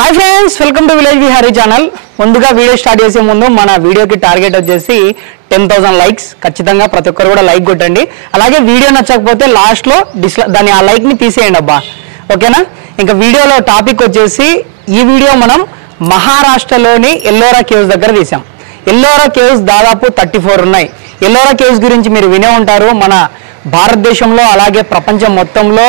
Hi friends welcome to village Vihari channel ముందుగా video start చేసే ముందు మన వీడియోకి టార్గెట్ వచ్చేసి 10000 లైక్స్ ఖచ్చితంగా ప్రతి ఒక్కరు కూడా లైక్ కొట్టండి అలాగే వీడియో నచ్చకపోతే లాస్ట్ లో దాని ఆ లైక్ ని తీసేయండి అబ్బా ఓకేనా ఇంకా వీడియోలో టాపిక్ వచ్చేసి ఈ వీడియో మనం మహారాష్ట్రలోని ఎల్లోరా కేవ్స్ దగ్గర తీసాం ఎల్లోరా కేవ్స్ దాదాపు 34 ఉన్నాయి ఎల్లోరా కేవ్స్ గురించి మీరు వినే ఉంటారు మన భారతదేశంలో అలాగే ప్రపంచం మొత్తంలో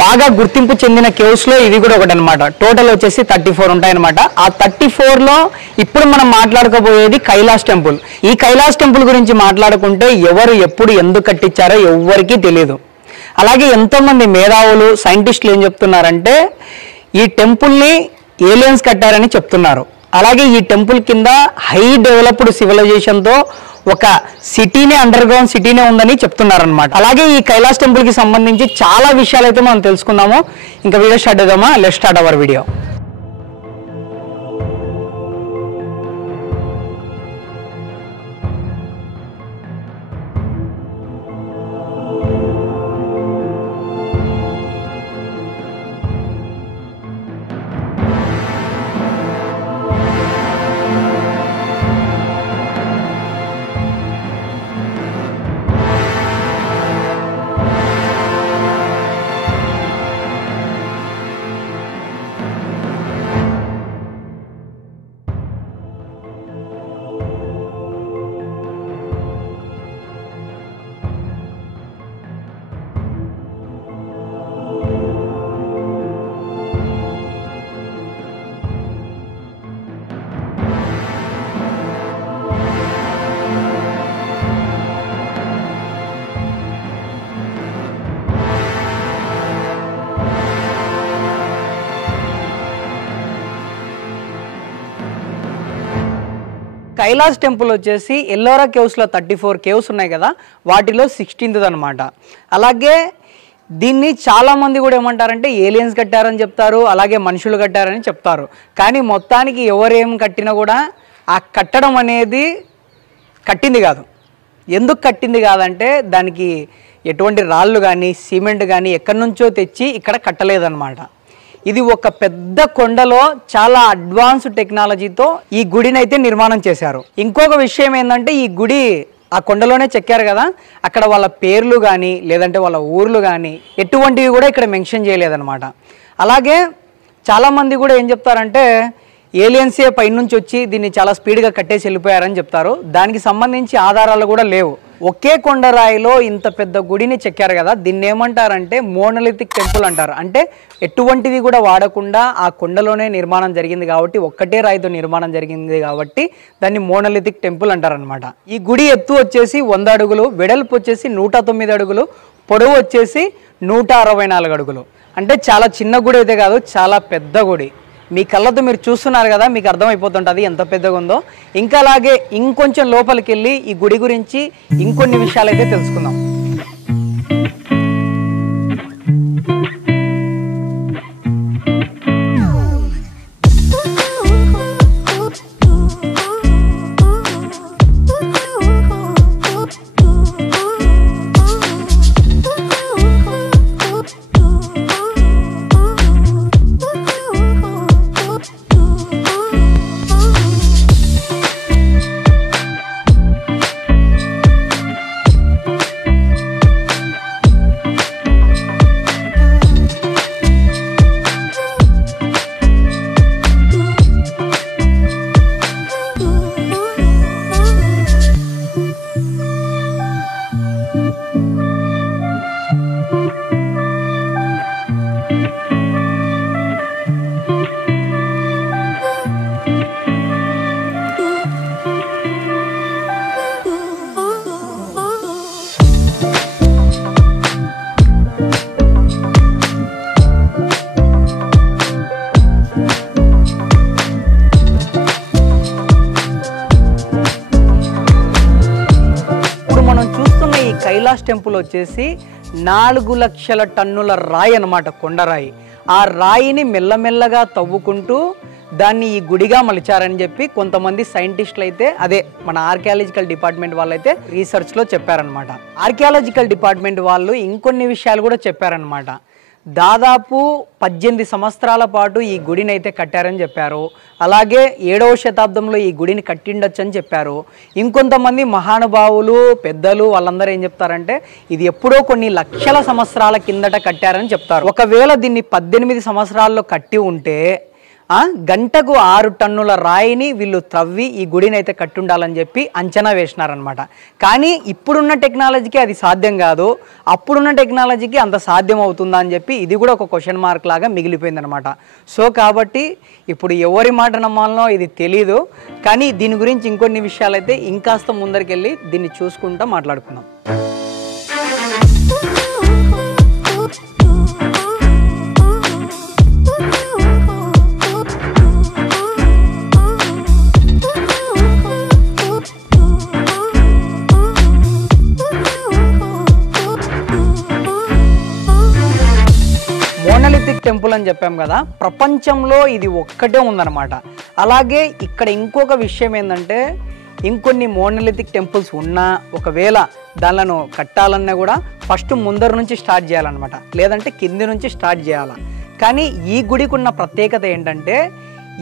బాగా గుర్తింపు చెందిన కేవ్స్ లో ఇది కూడా ఒకటి అన్నమాట టోటల్ వచ్చేసి 34 ఉంటాయి అన్నమాట ఆ 34 లో ఇప్పుడు మనం మాట్లాడుకోబోయేది కైలాస్ టెంపుల్ ఈ కైలాస్ టెంపుల్ గురించి మాట్లాడుకుంటే ఎవరు ఎప్పుడు ఎందుకు కట్టించారో ఎవ్వరికీ తెలియదు అలాగే ఎంతో మంది మేధావులు సైంటిస్టులు ఏం చెప్తున్నారంటే ఈ టెంపుల్ ని ఏలియన్స్ కట్టారని చెప్తున్నారు అలాగే ఈ టెంపుల్ కింద హై డెవలప్డ్ సివిలైజేషన్ తో ఒక సిటీనే అండర్ గ్రౌండ్ సిటీనే ఉందని చెప్తున్నారన్నమాట అలాగే ఈ కైలాస్ టెంపుల్ కి సంబంధించి చాలా విషయాలు అయితే మనం తెలుసుకుందాము ఇంకా వీడియో స్టార్ట్ చేద్దామా let's start our video Kailash temple వచ్చేసి ఎల్లోరా కేవ్స్ లో 34 కేవ్స్ ఉన్నాయి కదా వాటిలో 16th అన్నమాట అలాగే దీన్ని చాలా మంది కూడా ఏమంటారంటే ఏలియన్స్ కట్టారని చెప్తారు అలాగే మనుషులు కట్టారని చెప్తారు కానీ మొత్తానికి ఎవరేం కట్టినా కూడా ఆ కట్టడం అనేది కట్టింది కాదు ఎందుకు కట్టింది కాదంటే దానికి ఎటువంటి రాళ్ళు కానీ సిమెంట్ కానీ ఎక్కడి నుంచో తెచ్చి ఇక్కడ కట్టలేదన్నమాట ఇది ఒక పెద్ద కొండలో చాలా అడ్వాన్స్ టెక్నాలజీతో ఈ గుడిని అయితే నిర్మాణం చేశారు ఇంకొక విషయం ఏంటంటే ఈ గుడి ఆ కొండలోనే చెక్కారు కదా అక్కడ వాళ్ళ పేర్లు కానీ లేదంటే వాళ్ళ ఊర్లు కానీ ఎటువంటివి కూడా ఇక్కడ మెన్షన్ చేయలేదన్నమాట అలాగే చాలామంది కూడా ఏం చెప్తారంటే ఏలియన్సే పైనుంచి వచ్చి దీన్ని చాలా స్పీడ్గా కట్టేసి వెళ్ళిపోయారని చెప్తారు దానికి సంబంధించి ఆధారాలు కూడా లేవు ఒకే కొండరాయిలో ఇంత పెద్ద గుడిని చెక్కారు కదా దీన్ని ఏమంటారంటే మోనోలిథిక్ టెంపుల్ అంటారు అంటే ఎటువంటివి కూడా వాడకుండా ఆ కొండలోనే నిర్మాణం జరిగింది కాబట్టి ఒక్కటే రాయితో నిర్మాణం జరిగింది కాబట్టి దాన్ని మోనోలిథిక్ టెంపుల్ అంటారనమాట ఈ గుడి ఎత్తు వచ్చేసి 100 అడుగులు వెడల్పు వచ్చేసి 109 అడుగులు పొడవు వచ్చేసి 164 అడుగులు అంటే చాలా చిన్న గుడి అయితే కాదు చాలా పెద్ద గుడి మీ కళ్ళతో మీరు చూస్తున్నారు కదా మీకు అర్థమైపోతుంటుంది ఎంత పెద్దగా ఉందో ఇంకా అలాగే ఇంకొంచెం లోపలికి వెళ్ళి ఈ గుడి గురించి ఇంకొన్ని విషయాలు అయితే తెలుసుకుందాం కైలాస్ టెంపుల్ వచ్చేసి 4 లక్షల టన్నుల రాయి అన్నమాట కొండరాయి ఆ రాయిని మెల్లమెల్లగా తవ్వుకుంటూ దాన్ని ఈ గుడిగా మలిచారని చెప్పి కొంతమంది సైంటిస్టులు అయితే అదే మన ఆర్కియాలజికల్ డిపార్ట్మెంట్ వాళ్ళు అయితే రీసెర్చ్ లో చెప్పారన్నమాట. ఆర్కియాలజికల్ డిపార్ట్మెంట్ వాళ్ళు ఇంకొన్ని విషయాలు కూడా చెప్పారన్నమాట. దాదాపు 18 సంవత్సరాల పాటు ఈ గుడిని అయితే కట్టారని చెప్పారు. అలాగే 7వ శతాబ్దంలో ఈ గుడిని కట్టిండొచ్చు అని చెప్పారు. ఇంకొంతమంది మహానుభావులు పెద్దలు వాళ్ళందరూ ఏం చెప్తారంటే ఇది ఎప్పుడో కొన్ని లక్షల సంవత్సరాల కిందట కట్టారని చెప్తారు. ఒకవేళ దీన్ని 18 సంవత్సరాల్లో కట్టి ఉంటే గంటకు 6 టన్నుల రాయిని వీళ్ళు త్రవ్వి ఈ గుడిని అయితే కట్టుండాలని చెప్పి అంచనా వేసినారనమాట. కానీ ఇప్పుడున్న టెక్నాలజీకి అది సాధ్యం కాదు. అప్పుడున్న టెక్నాలజీకి అంత సాధ్యం అవుతుందా అని చెప్పి ఇది కూడా ఒక క్వశ్చన్ మార్క్ లాగా మిగిలిపోయిందనమాట. సో కాబట్టి ఇప్పుడు ఎవరి మాట నమ్మాలనో ఇది తెలీదు. కానీ దీని గురించి ఇంకొన్ని విషయాలు అయితే ఇంకాస్త ముందరికెళ్ళి దీన్ని చూసుకుంటూ మాట్లాడుకుందాం. మోనోలిథిక్ టెంపుల్ అని చెప్పాం కదా, ప్రపంచంలో ఇది ఒక్కటే ఉందన్నమాట. అలాగే ఇక్కడ ఇంకొక విషయం ఏంటంటే ఇంకొన్ని మోనోలిథిక్ టెంపుల్స్ ఉన్నా ఒకవేళ దానిలను కట్టాలన్నా కూడా ఫస్ట్ ముందర నుంచి స్టార్ట్ చేయాలన్నమాట, లేదంటే కింది నుంచి స్టార్ట్ చేయాలి. కానీ ఈ గుడికి ఉన్న ప్రత్యేకత ఏంటంటే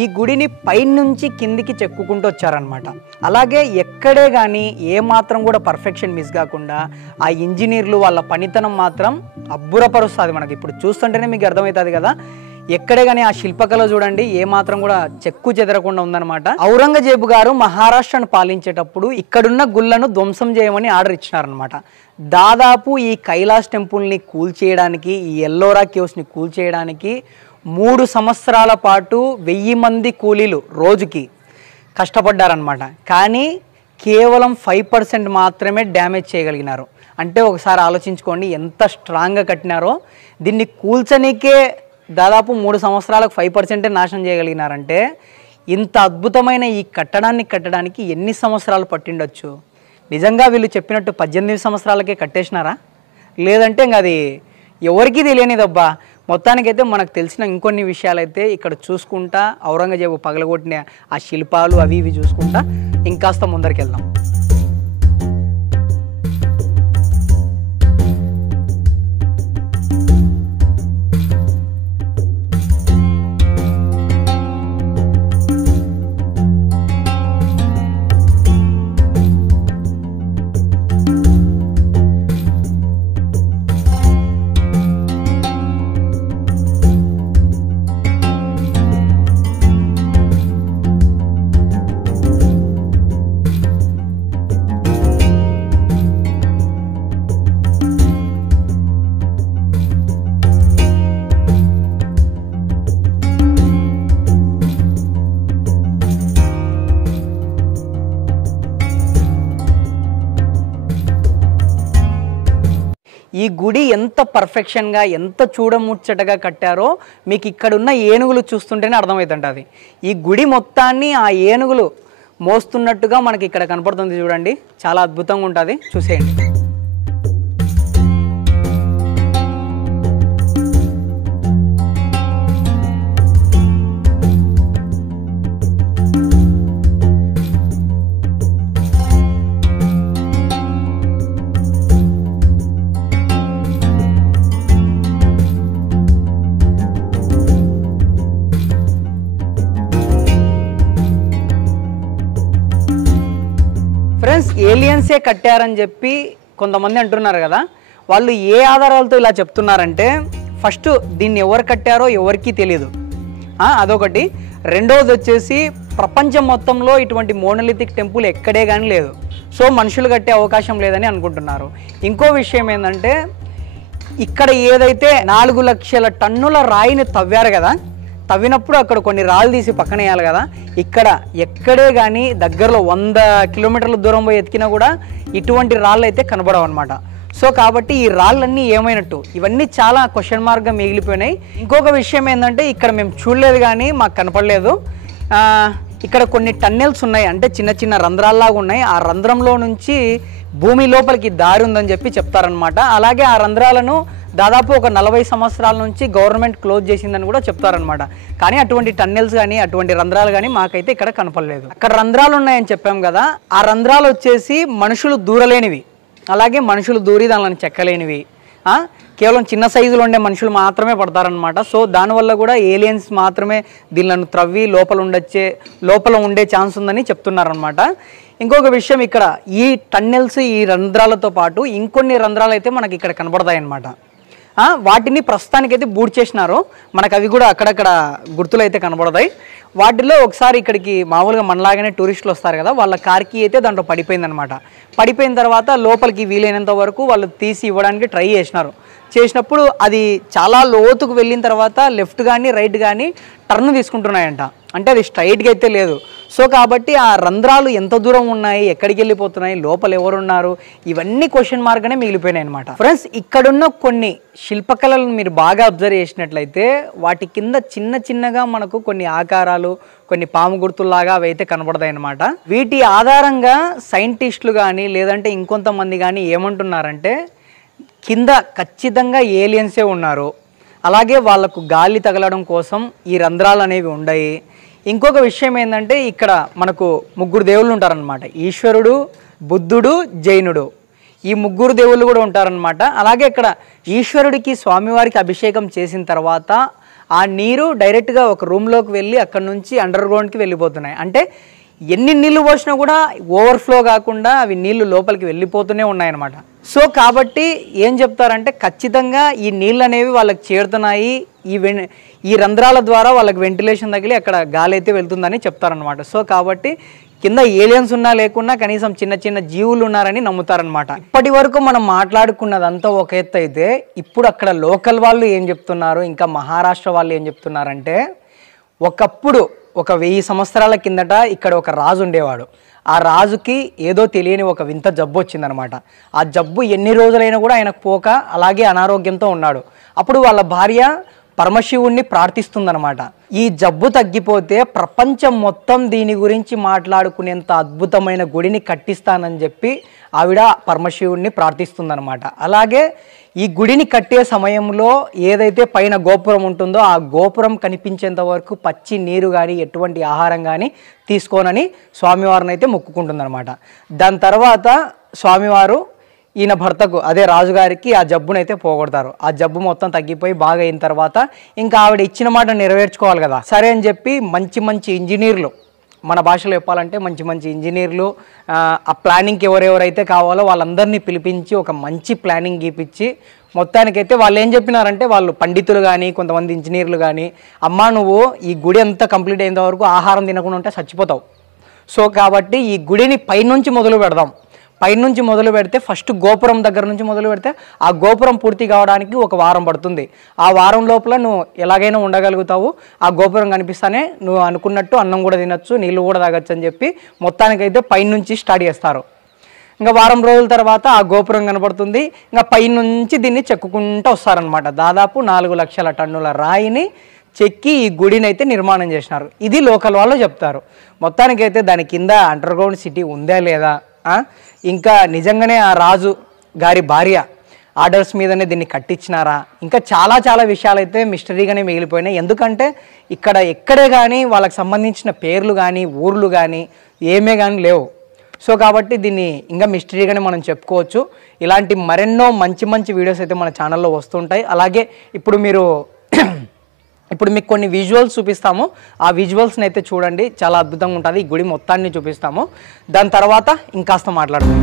ఈ గుడిని పైనుంచి కిందికి చెక్కుకుంటూ వచ్చారనమాట. అలాగే ఎక్కడే కానీ ఏమాత్రం కూడా పర్ఫెక్షన్ మిస్ కాకుండా ఆ ఇంజనీర్లు వాళ్ళ పనితనం మాత్రం అబ్బురపరుస్తుంది. మనకి ఇప్పుడు చూస్తుంటేనే మీకు అర్థమవుతుంది కదా, ఎక్కడే కానీ ఆ శిల్పకళ చూడండి ఏమాత్రం కూడా చెక్కు చెదరకుండా ఉందన్నమాట. ఔరంగజేబు గారు మహారాష్ట్రను పాలించేటప్పుడు ఇక్కడున్న గుళ్ళను ధ్వంసం చేయమని ఆర్డర్ ఇచ్చినారనమాట. దాదాపు ఈ కైలాస్ టెంపుల్ని కూల్చేయడానికి, ఈ ఎల్లోరా కేవ్స్ని కూల్చేయడానికి 3 సంవత్సరాల పాటు 1000 మంది కూలీలు రోజుకి కష్టపడ్డారనమాట. కానీ కేవలం 5% మాత్రమే డ్యామేజ్ చేయగలిగినారు. అంటే ఒకసారి ఆలోచించుకోండి ఎంత స్ట్రాంగ్గా కట్టినారో. దీన్ని కూల్చనీకే దాదాపు 3 సంవత్సరాలకు 5% నాశనం చేయగలిగినారంటే ఇంత అద్భుతమైన ఈ కట్టడాన్ని కట్టడానికి ఎన్ని సంవత్సరాలు పట్టిండొచ్చు? నిజంగా వీళ్ళు చెప్పినట్టు 18 సంవత్సరాలకే కట్టేసినారా, లేదంటే ఇంకా అది ఎవరికీ తెలియనిదబ్బా. మొత్తానికైతే మనకు తెలిసిన ఇంకొన్ని విషయాలైతే ఇక్కడ చూసుకుంటా ఔరంగజేబు పగలగొట్టిన ఆ శిల్పాలు అవి ఇవి చూసుకుంటా ఇంకాస్త ముందరికి వెళ్దాం. ఈ గుడి ఎంత పర్ఫెక్షన్గా ఎంత చూడముచ్చటగా కట్టారో మీకు ఇక్కడున్న ఏనుగులు చూస్తుంటేనే అర్థమవుతుంటుంది. ఈ గుడి మొత్తాన్ని ఆ ఏనుగులు మోస్తున్నట్టుగా మనకి ఇక్కడ కనపడుతుంది చూడండి, చాలా అద్భుతంగా ఉంటుంది, చూసేయండి. ఫ్రెండ్స్, ఏలియన్సే కట్టారని చెప్పి కొంతమంది అంటున్నారు కదా, వాళ్ళు ఏ ఆధారాలతో ఇలా చెప్తున్నారంటే ఫస్ట్ దీన్ని ఎవరు కట్టారో ఎవరికీ తెలియదు, అదొకటి. రెండవది వచ్చేసి ప్రపంచం మొత్తంలో ఇటువంటి మోనోలిథిక్ టెంపుల్ ఎక్కడే కానీ లేదు. సో మనుషులు కట్టే అవకాశం లేదని అనుకుంటున్నారు. ఇంకో విషయం ఏంటంటే ఇక్కడ ఏదైతే 4 లక్షల టన్నుల రాయిని తవ్వారు కదా, తవ్వినప్పుడు అక్కడ కొన్ని రాళ్ళు తీసి పక్కన వేయాలి కదా, ఇక్కడ ఎక్కడే కానీ దగ్గరలో 100 కిలోమీటర్ల దూరం పోయి ఎతికినా కూడా ఇటువంటి రాళ్ళు అయితే కనబడవు అనమాట. సో కాబట్టి ఈ రాళ్ళన్నీ ఏమైనట్టు, ఇవన్నీ చాలా క్వశ్చన్ మార్క్గా మిగిలిపోయినాయి. ఇంకొక విషయం ఏంటంటే ఇక్కడ మేము చూడలేదు కానీ మాకు కనపడలేదు, ఇక్కడ కొన్ని టన్నెల్స్ ఉన్నాయి, అంటే చిన్న చిన్న రంధ్రాల్లాగా ఉన్నాయి. ఆ రంధ్రంలో నుంచి భూమి లోపలికి దారి ఉందని చెప్పి చెప్తారనమాట. అలాగే ఆ రంధ్రాలను దాదాపు ఒక 40 సంవత్సరాల నుంచి గవర్నమెంట్ క్లోజ్ చేసిందని కూడా చెప్తారనమాట. కానీ అటువంటి టన్నెల్స్ కానీ అటువంటి రంధ్రాలు కానీ మాకైతే ఇక్కడ కనపడలేదు. అక్కడ రంధ్రాలు ఉన్నాయని చెప్పాం కదా, ఆ రంధ్రాలు వచ్చేసి మనుషులు దూరలేనివి, అలాగే మనుషులు దూరి దానిని చెక్కలేనివి, కేవలం చిన్న సైజులో ఉండే మనుషులు మాత్రమే పడతారనమాట. సో దానివల్ల కూడా ఏలియన్స్ మాత్రమే దీనిలను త్రవ్వి లోపల ఉండే ఛాన్స్ ఉందని చెప్తున్నారనమాట. ఇంకొక విషయం, ఇక్కడ ఈ టన్నెల్స్, ఈ రంధ్రాలతో పాటు ఇంకొన్ని రంధ్రాలు అయితే మనకి ఇక్కడ కనబడతాయి అన్నమాట. వాటిని ప్రస్తుతానికైతే బూడ్ చేసినారు, మనకు అవి కూడా అక్కడక్కడ గుర్తులు అయితే కనబడతాయి. వాటిలో ఒకసారి ఇక్కడికి మామూలుగా మనలాగానే టూరిస్టులు వస్తారు కదా, వాళ్ళ కార్కి అయితే దాంట్లో పడిపోయిందనమాట. పడిపోయిన తర్వాత లోపలికి వీలైనంత వరకు వాళ్ళు తీసి ఇవ్వడానికి ట్రై చేసినప్పుడు అది చాలా లోతుకు వెళ్ళిన తర్వాత లెఫ్ట్ కానీ రైట్ కానీ టర్న్ తీసుకుంటున్నాయంట. అంటే అది స్ట్రైట్గా అయితే లేదు. సో కాబట్టి ఆ రంధ్రాలు ఎంత దూరం ఉన్నాయి, ఎక్కడికి వెళ్ళిపోతున్నాయి, లోపల ఎవరున్నారు, ఇవన్నీ క్వశ్చన్ మార్క్నే మిగిలిపోయినాయి అనమాట. ఫ్రెండ్స్, ఇక్కడున్న కొన్ని శిల్పకళలను మీరు బాగా అబ్జర్వ్ చేసినట్లయితే వాటి కింద చిన్నగా మనకు కొన్ని ఆకారాలు, కొన్ని పాము గుర్తుల్లాగా అవి అయితే కనబడతాయి అన్నమాట. వీటి ఆధారంగా సైంటిస్టులు కానీ లేదంటే ఇంకొంతమంది కానీ ఏమంటున్నారంటే కింద ఖచ్చితంగా ఏలియన్సే ఉన్నారు, అలాగే వాళ్ళకు గాలి తగలడం కోసం ఈ రంధ్రాలు అనేవి ఉన్నాయి. ఇంకొక విషయం ఏంటంటే ఇక్కడ మనకు 3 దేవుళ్ళు ఉంటారనమాట. ఈశ్వరుడు, బుద్ధుడు, జైనుడు, ఈ 3 దేవుళ్ళు కూడా ఉంటారనమాట. అలాగే ఇక్కడ ఈశ్వరుడికి స్వామివారికి అభిషేకం చేసిన తర్వాత ఆ నీరు డైరెక్ట్గా ఒక రూమ్లోకి వెళ్ళి అక్కడ నుంచి అండర్ గ్రౌండ్కి వెళ్ళిపోతున్నాయి. అంటే ఎన్ని నీళ్లు పోసినా కూడా ఓవర్ఫ్లో కాకుండా అవి నీళ్లు లోపలికి వెళ్ళిపోతూనే ఉన్నాయన్నమాట. సో కాబట్టి ఏం చెప్తారంటే ఖచ్చితంగా ఈ నీళ్ళు అనేవి వాళ్ళకి చేరుతున్నాయి, ఈ రంధ్రాల ద్వారా వాళ్ళకి వెంటిలేషన్ తగిలి అక్కడ గాలి అయితే వెళ్తుందని చెప్తారనమాట. సో కాబట్టి కింద ఏలియన్స్ ఉన్నా లేకున్నా కనీసం చిన్న జీవులు ఉన్నారని నమ్ముతారనమాట. ఇప్పటి వరకు మనం మాట్లాడుకున్నదంతా ఒక ఎత్తు అయితే ఇప్పుడు అక్కడ లోకల్ వాళ్ళు ఏం చెప్తున్నారు, ఇంకా మహారాష్ట్ర వాళ్ళు ఏం చెప్తున్నారంటే ఒకప్పుడు ఒక 1000 సంవత్సరాల కిందట ఇక్కడ ఒక రాజు ఉండేవాడు. ఆ రాజుకి ఏదో తెలియని ఒక వింత జబ్బు వచ్చిందనమాట. ఆ జబ్బు ఎన్ని రోజులైనా కూడా ఆయనకు పోక అలాగే అనారోగ్యంతో ఉన్నాడు. అప్పుడు వాళ్ళ భార్య పరమశివుణ్ణి ప్రార్థిస్తుందనమాట. ఈ జబ్బు తగ్గిపోతే ప్రపంచం మొత్తం దీని గురించి మాట్లాడుకునేంత అద్భుతమైన గుడిని కట్టిస్తానని చెప్పి ఆవిడ పరమశివుణ్ణి ప్రార్థిస్తుందనమాట. అలాగే ఈ గుడిని కట్టే సమయంలో ఏదైతే పైన గోపురం ఉంటుందో ఆ గోపురం కనిపించేంత వరకు పచ్చి నీరు కానీ ఎటువంటి ఆహారం కానీ తీసుకోనని స్వామివారిని అయితే మొక్కుకుంటుందన్నమాట. దాని తర్వాత స్వామివారు ఈయన భర్తకు, అదే రాజుగారికి ఆ జబ్బునైతే పోగొడతారు. ఆ జబ్బు మొత్తం తగ్గిపోయి బాగా అయిన తర్వాత ఇంకా ఆవిడ ఇచ్చిన మాట నెరవేర్చుకోవాలి కదా, సరే అని చెప్పి మంచి ఇంజనీర్లు, మన భాషలో చెప్పాలంటే మంచి ఇంజనీర్లు, ఆ ప్లానింగ్కి ఎవరెవరైతే కావాలో వాళ్ళందరినీ పిలిపించి ఒక మంచి ప్లానింగ్ గీపించి మొత్తానికైతే వాళ్ళు ఏం చెప్పినారంటే, వాళ్ళు పండితులు కానీ కొంతమంది ఇంజనీర్లు కానీ, అమ్మా నువ్వు ఈ గుడి అంతా కంప్లీట్ అయినంత వరకు ఆహారం తినకుండా ఉంటే చచ్చిపోతావు. సో కాబట్టి ఈ గుడిని పైనుంచి మొదలు పెడదాం. పైనుంచి మొదలు పెడితే ఫస్ట్ గోపురం దగ్గర నుంచి మొదలు పెడితే ఆ గోపురం పూర్తి కావడానికి 1 వారం పడుతుంది. ఆ వారం లోపల నువ్వు ఎలాగైనా ఉండగలుగుతావు, ఆ గోపురం కనిపిస్తానే నువ్వు అనుకున్నట్టు అన్నం కూడా తినచ్చు, నీళ్ళు కూడా తాగొచ్చు అని చెప్పి మొత్తానికైతే పైనుంచి స్టార్ట్ చేస్తారు. ఇంకా వారం రోజుల తర్వాత ఆ గోపురం కనబడుతుంది. ఇంకా పైనుంచి దీన్ని చెక్కుకుంటూ వస్తారనమాట. దాదాపు 4 లక్షల టన్నుల రాయిని చెక్కి ఈ గుడిని అయితే నిర్మాణం చేసినారు. ఇది లోకల్ వాళ్ళు చెప్తారు. మొత్తానికైతే దాని కింద అండర్ గ్రౌండ్ సిటీ ఉందా లేదా, ఇంకా నిజంగానే ఆ రాజు గారి భార్య ఆర్డర్స్ మీదనే దీన్ని కట్టించినారా, ఇంకా చాలా విషయాలు అయితే మిస్టరీగానే మిగిలిపోయినాయి. ఎందుకంటే ఇక్కడ ఎక్కడే కానీ వాళ్ళకి సంబంధించిన పేర్లు కానీ ఊర్లు కానీ ఏమే కానీ లేవు. సో కాబట్టి దీన్ని ఇంకా మిస్టరీగానే మనం చెప్పుకోవచ్చు. ఇలాంటి మరెన్నో మంచి వీడియోస్ అయితే మన ఛానల్లో వస్తుంటాయి. అలాగే ఇప్పుడు మీకు కొన్ని విజువల్స్ చూపిస్తాము. ఆ విజువల్స్ని అయితే చూడండి, చాలా అద్భుతంగా ఉంటుంది. ఈ గుడి మొత్తాన్ని చూపిస్తాము. దాని తర్వాత ఇంకాస్త మాట్లాడదాం.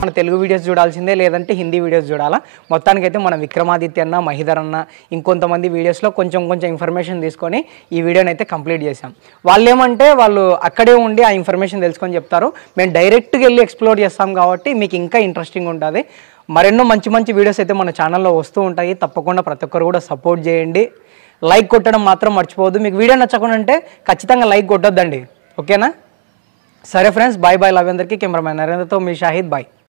మన తెలుగు వీడియోస్ చూడాల్సిందే, లేదంటే హిందీ వీడియోస్ చూడాలా. మొత్తానికైతే మన విక్రమాదిత్య అన్న, మహిధర్ అన్న, ఇంకొంతమంది వీడియోస్లో కొంచెం ఇన్ఫర్మేషన్ తీసుకొని ఈ వీడియోని అయితే కంప్లీట్ చేసాం. వాళ్ళు ఏమంటే వాళ్ళు అక్కడే ఉండి ఆ ఇన్ఫర్మేషన్ తెలుసుకొని చెప్తారు. మేము డైరెక్ట్గా వెళ్ళి ఎక్స్ప్లోర్ చేస్తాం కాబట్టి మీకు ఇంకా ఇంట్రెస్టింగ్ ఉంటుంది. మరెన్నో మంచి వీడియోస్ అయితే మన ఛానల్లో వస్తూ ఉంటాయి. తప్పకుండా ప్రతి ఒక్కరు కూడా సపోర్ట్ చేయండి. లైక్ కొట్టడం మాత్రం మర్చిపోవద్దు. మీకు వీడియో నచ్చకుండా ఉంటే ఖచ్చితంగా లైక్ కొట్టొద్దండి, ఓకేనా? సరే ఫ్రెండ్స్, బాయ్. లవ్ అందరికీ. కెమెరామ్యాన్ నరేంద్రతో మీ షాహిద్, బాయ్.